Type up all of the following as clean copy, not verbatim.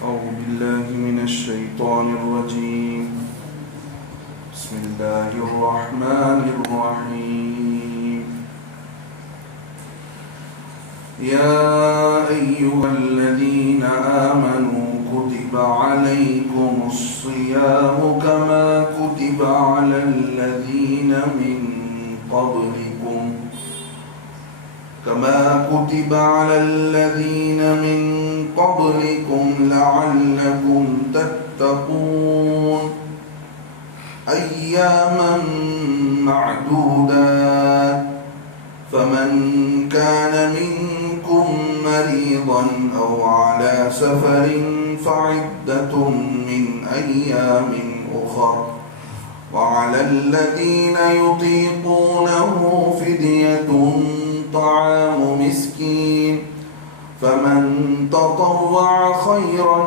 أعوذ بالله من الشيطان الرجيم. بسم الله الرحمن الرحيم. يا أيها الذين آمنوا كتب عليكم الصيام كما كتب على الذين من قبلكم لعلكم تتقون أياما معدودات فمن كان منكم مريضا أو على سفر فعدة من أيام أخر وعلى الذين يطيقونه فدية طعام مسكين فمن تطوع خيرا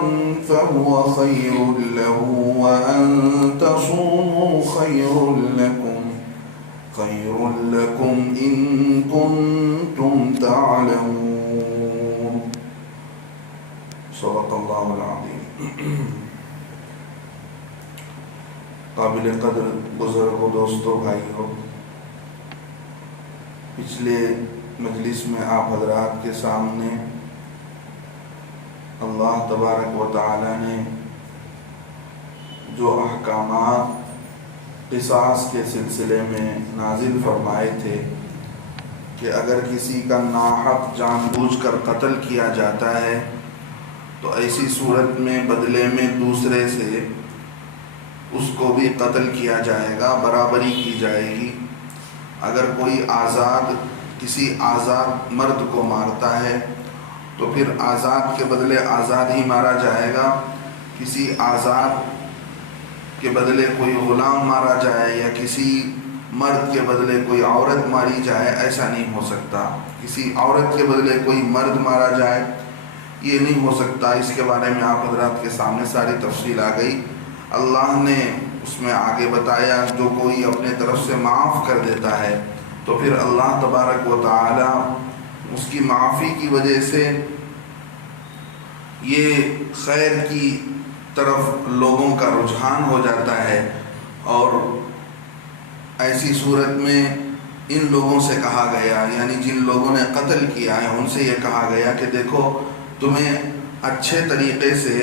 فهو خير له وأن تصوموا خير لكم إن كنتم تعلمون. صدق الله العظيم. قابل قدر بزرگوں، دوستوں، بھائیوں، پچھلے مجلس میں آپ حضرات کے سامنے اللہ تبارک و تعالی نے جو احکامات قصاص کے سلسلے میں نازل فرمائے تھے کہ اگر کسی کا ناحق جان بوجھ کر قتل کیا جاتا ہے تو ایسی صورت میں بدلے میں دوسرے سے اس کو بھی قتل کیا جائے گا، برابری کی جائے گی. اگر کوئی کسی آزاد مرد کو مارتا ہے تو پھر آزاد کے بدلے آزاد ہی مارا جائے گا. کسی آزاد کے بدلے کوئی غلام مارا جائے یا کسی مرد کے بدلے کوئی عورت ماری جائے، ایسا نہیں ہو سکتا. کسی عورت کے بدلے کوئی مرد مارا جائے، یہ نہیں ہو سکتا. اس کے بارے میں آپ حضرات کے سامنے ساری تفصیل آ گئی. اللہ نے اس میں آگے بتایا جو کوئی اپنے طرف سے معاف کر دیتا ہے تو پھر اللہ تبارک و تعالی اس کی معافی کی وجہ سے یہ خیر کی طرف لوگوں کا رجحان ہو جاتا ہے. اور ایسی صورت میں ان لوگوں سے کہا گیا، یعنی جن لوگوں نے قتل کیا ہے ان سے یہ کہا گیا کہ دیکھو تمہیں اچھے طریقے سے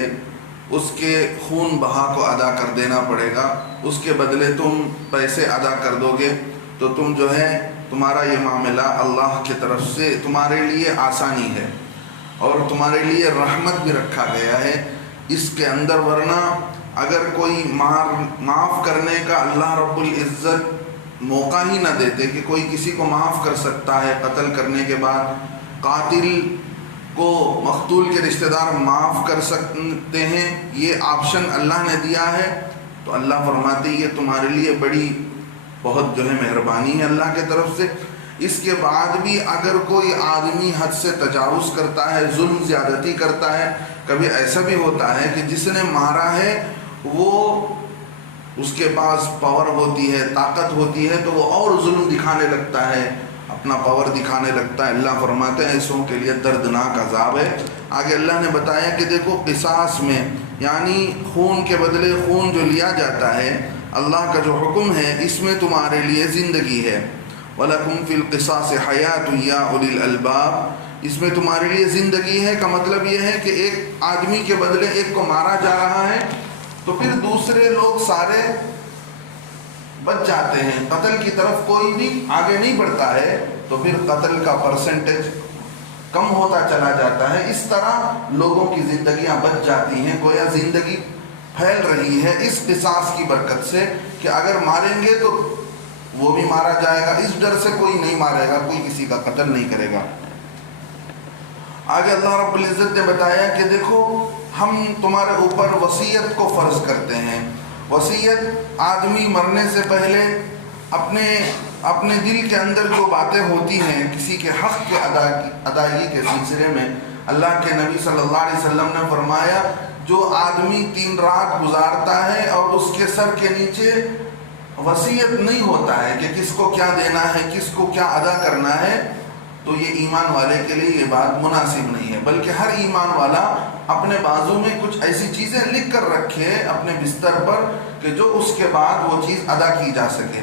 اس کے خون بہا کو ادا کر دینا پڑے گا. اس کے بدلے تم پیسے ادا کر دو گے تو تم جو ہے تمہارا یہ معاملہ اللہ کی طرف سے تمہارے لیے آسانی ہے اور تمہارے لیے رحمت بھی رکھا گیا ہے اس کے اندر. ورنہ اگر کوئی معاف کرنے کا اللہ رب العزت موقع ہی نہ دیتے کہ کوئی کسی کو معاف کر سکتا ہے قتل کرنے کے بعد، قاتل کو مقتول کے رشتہ دار معاف کر سکتے ہیں، یہ آپشن اللہ نے دیا ہے، تو اللہ فرماتے یہ تمہارے لیے بڑی بہت جو ہے مہربانی ہے اللہ کے طرف سے. اس کے بعد بھی اگر کوئی آدمی حد سے تجاوز کرتا ہے، ظلم زیادتی کرتا ہے، کبھی ایسا بھی ہوتا ہے کہ جس نے مارا ہے وہ اس کے پاس پاور ہوتی ہے، طاقت ہوتی ہے، تو وہ اور ظلم دکھانے لگتا ہے، اپنا پاور دکھانے لگتا ہے. اللہ فرماتے ہیں ایسوں کے لیے دردناک عذاب ہے. آگے اللہ نے بتایا کہ دیکھو قصاص میں یعنی خون کے بدلے خون جو لیا جاتا ہے، اللہ کا جو حکم ہے اس میں تمہارے لیے زندگی ہے. وَلَكُمْ فِي الْقِصَاصِ حَيَاةٌ يَا أُولِي الْأَلْبَابِ، اس میں تمہارے لیے زندگی ہے کا مطلب یہ ہے کہ ایک آدمی کے بدلے ایک کو مارا جا رہا ہے تو پھر دوسرے لوگ سارے بچ جاتے ہیں، قتل کی طرف کوئی بھی آگے نہیں بڑھتا ہے تو پھر قتل کا پرسنٹیج کم ہوتا چلا جاتا ہے. اس طرح لوگوں کی زندگیاں بچ جاتی ہیں، گویا زندگی پھیل رہی ہے اس قصاص کی برکت سے کہ اگر ماریں گے تو وہ بھی مارا جائے گا. اس ڈر سے کوئی نہیں مارے گا، کوئی کسی کا قتل نہیں کرے گا. آگے اللہ رب العزت نے بتایا کہ دیکھو ہم تمہارے اوپر وصیت کو فرض کرتے ہیں. وصیت آدمی مرنے سے پہلے اپنے دل کے اندر جو باتیں ہوتی ہیں کسی کے حق کے ادائیگی کے سلسلے میں، اللہ کے نبی صلی اللہ علیہ وسلم نے فرمایا جو آدمی 3 رات گزارتا ہے اور اس کے سر کے نیچے وصیت نہیں ہوتا ہے کہ کس کو کیا دینا ہے، کس کو کیا ادا کرنا ہے، تو یہ ایمان والے کے لیے یہ بات مناسب نہیں ہے، بلکہ ہر ایمان والا اپنے بازو میں کچھ ایسی چیزیں لکھ کر رکھے اپنے بستر پر کہ جو اس کے بعد وہ چیز ادا کی جا سکے۔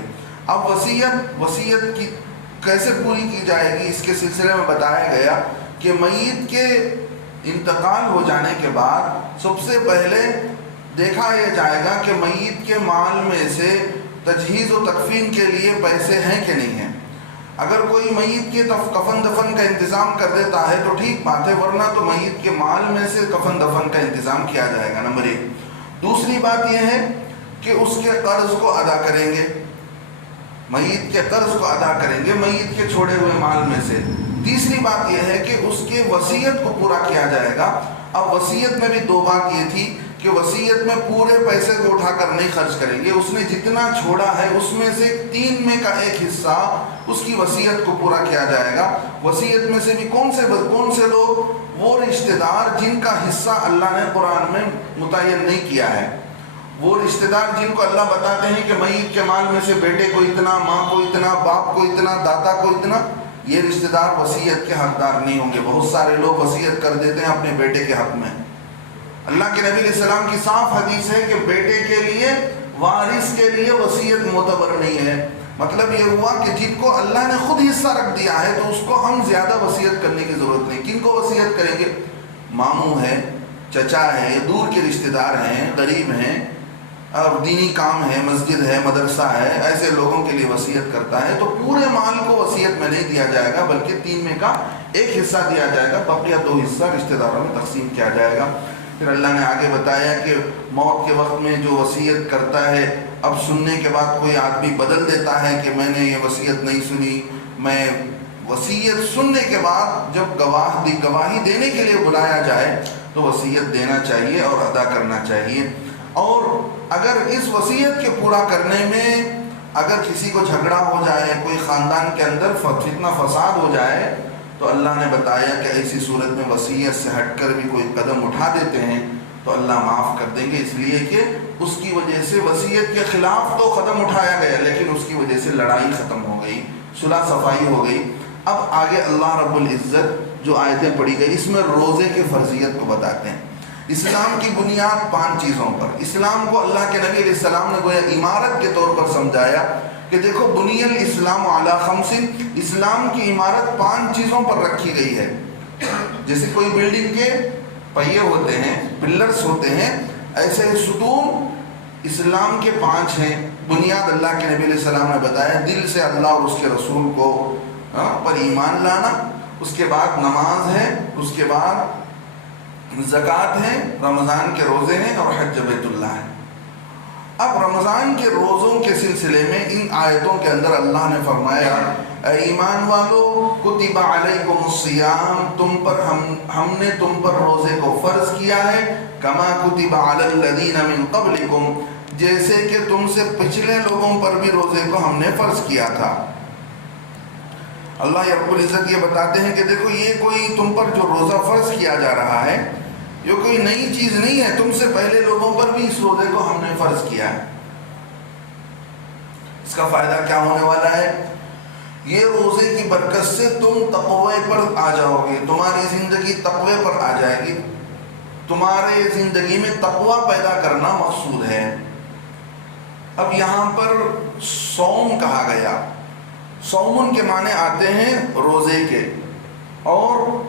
اب وصیت کی کیسے پوری کی جائے گی، اس کے سلسلے میں بتایا گیا کہ میت کے انتقال ہو جانے کے بعد سب سے پہلے دیکھا یہ جائے گا کہ میت کے مال میں سے تجہیز و تکفین کے لیے پیسے ہیں کہ نہیں ہیں۔ اگر کوئی میت کے کفن دفن کا انتظام کر دیتا ہے تو ٹھیک بات ہے، ورنہ تو میت کے مال میں سے کفن دفن کا انتظام کیا جائے گا، نمبر 1۔ دوسری بات یہ ہے کہ اس کے قرض کو ادا کریں گے، میت کے قرض کو ادا کریں گے میت کے چھوڑے ہوئے مال میں سے۔ تیسری بات یہ ہے کہ اس کے وصیت کو پورا کیا جائے گا۔ اب وصیت میں بھی 2 بات یہ تھی کہ وصیت میں پورے پیسے کو اٹھا کر نہیں خرچ کریں گے، اس نے جتنا چھوڑا ہے اس میں سے 3 میں کا 1 حصہ اس کی وصیت کو پورا کیا جائے گا۔ وصیت میں سے بھی کون سے لوگ؟ وہ رشتہ دار جن کا حصہ اللہ نے قرآن میں متعین نہیں کیا ہے، وہ رشتہ دار جن کو اللہ بتاتے ہیں کہ میت کے مال میں سے بیٹے کو اتنا، ماں کو اتنا، باپ کو اتنا، دادا کو اتنا، یہ رشتہ دار وصیت کے حقدار نہیں ہوں گے۔ بہت سارے لوگ وصیت کر دیتے ہیں اپنے بیٹے کے حق میں۔ اللہ کے نبی علیہ السلام کی صاف حدیث ہے کہ بیٹے کے لیے، وارث کے لیے وصیت معتبر نہیں ہے۔ مطلب یہ ہوا کہ جن کو اللہ نے خود حصہ رکھ دیا ہے تو اس کو ہم زیادہ وصیت کرنے کی ضرورت نہیں۔ کن کو وصیت کریں گے؟ ماموں ہے، چچا ہے، دور کے رشتہ دار ہیں، غریب ہیں، اور دینی کام ہے، مسجد ہے، مدرسہ ہے، ایسے لوگوں کے لیے وصیت کرتا ہے۔ تو پورے مال کو وصیت میں نہیں دیا جائے گا، بلکہ 3 میں کا 1 حصہ دیا جائے گا، بقیہ 2 حصہ رشتہ داروں میں تقسیم کیا جائے گا۔ پھر اللہ نے آگے بتایا کہ موت کے وقت میں جو وصیت کرتا ہے، اب سننے کے بعد کوئی آدمی بدل دیتا ہے کہ میں نے یہ وصیت نہیں سنی، میں وصیت سننے کے بعد جب گواہی دینے کے لیے بلایا جائے تو وصیت دینا چاہیے اور ادا کرنا چاہیے۔ اور اگر اس وصیت کے پورا کرنے میں اگر کسی کو جھگڑا ہو جائے، کوئی خاندان کے اندر فتنہ فساد ہو جائے، تو اللہ نے بتایا کہ ایسی صورت میں وصیت سے ہٹ کر بھی کوئی قدم اٹھا دیتے ہیں تو اللہ معاف کر دیں گے، اس لیے کہ اس کی وجہ سے وصیت کے خلاف تو قدم اٹھایا گیا لیکن اس کی وجہ سے لڑائی ختم ہو گئی، صلح صفائی ہو گئی۔ اب آگے اللہ رب العزت جو آیتیں پڑھی گئی اس میں روزے کی فرضیت کو بتاتے ہیں۔ اسلام کی بنیاد 5 چیزوں پر، اسلام کو اللہ کے نبی علیہ السلام نے گویا عمارت کے طور پر سمجھایا کہ دیکھو بنی الاسلام علی 5، اسلام کی عمارت 5 چیزوں پر رکھی گئی ہے۔ جیسے کوئی بلڈنگ کے پہیے ہوتے ہیں، پلرز ہوتے ہیں، ایسے ستون اسلام کے 5 ہیں۔ بنیاد اللہ کے نبی علیہ السلام نے بتایا، دل سے اللہ اور اس کے رسول کو پر ایمان لانا، اس کے بعد نماز ہے، اس کے بعد زکوٰۃ ہے، رمضان کے روزے ہیں اور حج بیت اللہ ہے۔ اب رمضان کے روزوں کے سلسلے میں ان آیتوں کے اندر اللہ نے فرمایا، اے ایمان والو کتب علیکم الصیام، تم پر ہم نے تم پر روزے کو فرض کیا ہے، کما کتب علی الذین من قبلکم، جیسے کہ تم سے پچھلے لوگوں پر بھی روزے کو ہم نے فرض کیا تھا۔ اللہ رب العزت یہ بتاتے ہیں کہ دیکھو یہ کوئی تم پر جو روزہ فرض کیا جا رہا ہے یہ کوئی نئی چیز نہیں ہے، تم سے پہلے لوگوں پر بھی اس روزے کو ہم نے فرض کیا ہے۔ اس کا فائدہ کیا ہونے والا ہے؟ یہ روزے کی برکت سے تم تقوی پر آ جاؤ گے، تمہاری زندگی تقوی پر آ جائے گی، تمہارے زندگی میں تقوی پیدا کرنا مقصود ہے۔ اب یہاں پر صوم کہا گیا، صومن کے معنی آتے ہیں روزے کے، اور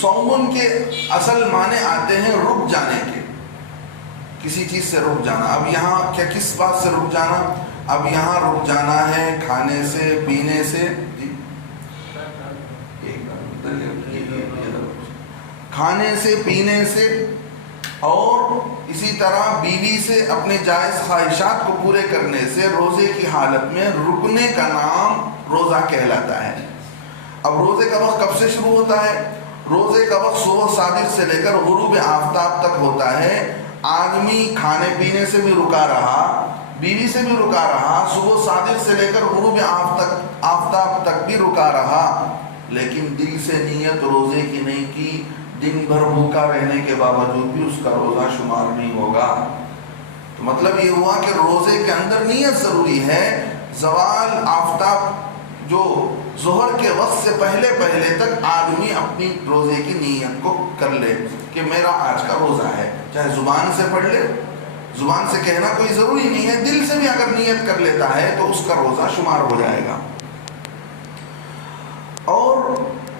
صومن کے اصل معنی آتے ہیں رک جانے کے، کسی چیز سے رک جانا۔ اب یہاں کیا کس بات سے رک جانا؟ اب یہاں رک جانا ہے کھانے سے، پینے سے، کھانے سے، پینے سے، اور اسی طرح بیوی سے اپنے جائز خواہشات کو پورے کرنے سے روزے کی حالت میں رکنے کا نام روزہ کہلاتا ہے۔ اب روزے کا وقت کب سے شروع ہوتا ہے؟ روزے کا وقت صبح صادق سے لے کر غروب آفتاب تک ہوتا ہے۔ آدمی کھانے پینے سے بھی رکا رہا، بیوی سے بھی رکا رہا، صبح صادق سے لے کر غروب آفتاب تک بھی رکا رہا، لیکن دل سے نیت روزے کی نہیں کی، دن بھر بھوکا رہنے کے باوجود بھی اس کا روزہ شمار نہیں ہوگا۔ تو مطلب یہ ہوا کہ روزے کے اندر نیت ضروری ہے۔ زوال آفتاب جو ظہر کے وقت سے پہلے تک آدمی اپنی روزے کی نیت کو کر لے کہ میرا آج کا روزہ ہے، چاہے زبان سے پڑھ لے، زبان سے کہنا کوئی ضروری نہیں ہے، دل سے بھی اگر نیت کر لیتا ہے تو اس کا روزہ شمار ہو جائے گا۔ اور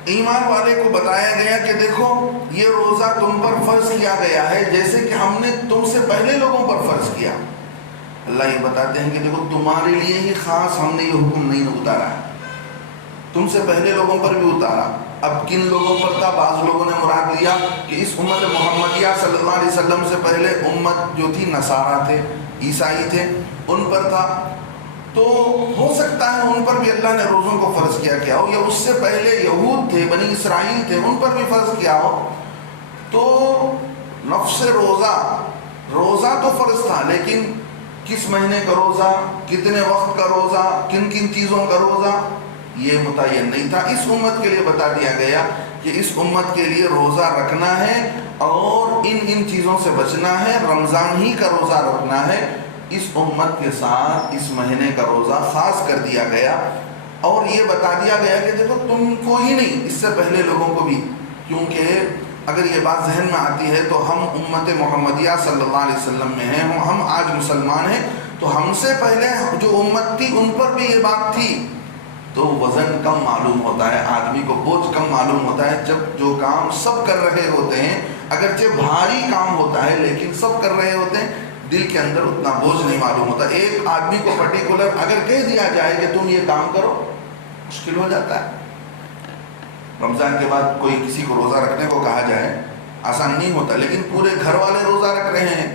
ایمان والے کو بتایا گیا کہ دیکھو یہ روزہ تم پر فرض کیا گیا ہے جیسے کہ ہم نے تم سے پہلے لوگوں پر فرض کیا۔ اللہ یہ بتاتے ہیں کہ دیکھو تمہارے لیے ہی خاص ہم نے یہ حکم نہیں اتارا ہے، تم سے پہلے لوگوں پر بھی اتارا۔ اب کن لوگوں پر تھا؟ بعض لوگوں نے مراد لیا کہ اس امت محمدیہ صلی اللہ علیہ وسلم سے پہلے امت جو تھی نصارہ تھے، عیسائی تھے، ان پر تھا۔ تو ہو سکتا ہے ان پر بھی اللہ نے روزوں کو فرض کیا ہو، یا اس سے پہلے یہود تھے، بنی اسرائیل تھے، ان پر بھی فرض کیا ہو۔ تو نفس روزہ تو فرض تھا، لیکن کس مہینے کا روزہ، کتنے وقت کا روزہ، کن کن چیزوں کا روزہ، یہ متعین نہیں تھا۔ اس امت کے لیے بتا دیا گیا کہ اس امت کے لیے روزہ رکھنا ہے اور ان چیزوں سے بچنا ہے، رمضان ہی کا روزہ رکھنا ہے۔ اس امت کے ساتھ اس مہینے کا روزہ خاص کر دیا گیا، اور یہ بتا دیا گیا کہ دیکھو تم کو ہی نہیں، اس سے پہلے لوگوں کو بھی، کیونکہ اگر یہ بات ذہن میں آتی ہے تو ہم امت محمدیہ صلی اللہ علیہ وسلم میں ہیں، ہم آج مسلمان ہیں، تو ہم سے پہلے جو امت تھی ان پر بھی یہ بات تھی، تو وزن کم معلوم ہوتا ہے، آدمی کو بوجھ کم معلوم ہوتا ہے جب جو کام سب کر رہے ہوتے ہیں، اگرچہ بھاری کام ہوتا ہے لیکن سب کر رہے ہوتے ہیں، دل کے اندر اتنا بوجھ نہیں معلوم ہوتا۔ ایک آدمی کو پرٹیکولر اگر کہہ دیا جائے کہ تم یہ کام کرو، مشکل ہو جاتا ہے۔ رمضان کے بعد کوئی کسی کو روزہ رکھنے کو کہا جائے آسان نہیں ہوتا، لیکن پورے گھر والے روزہ رکھ رہے ہیں،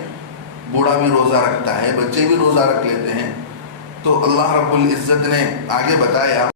بوڑھا بھی روزہ رکھتا ہے، بچے بھی روزہ رکھ لیتے ہیں، تو اللہ رب العزت نے آگے بتایا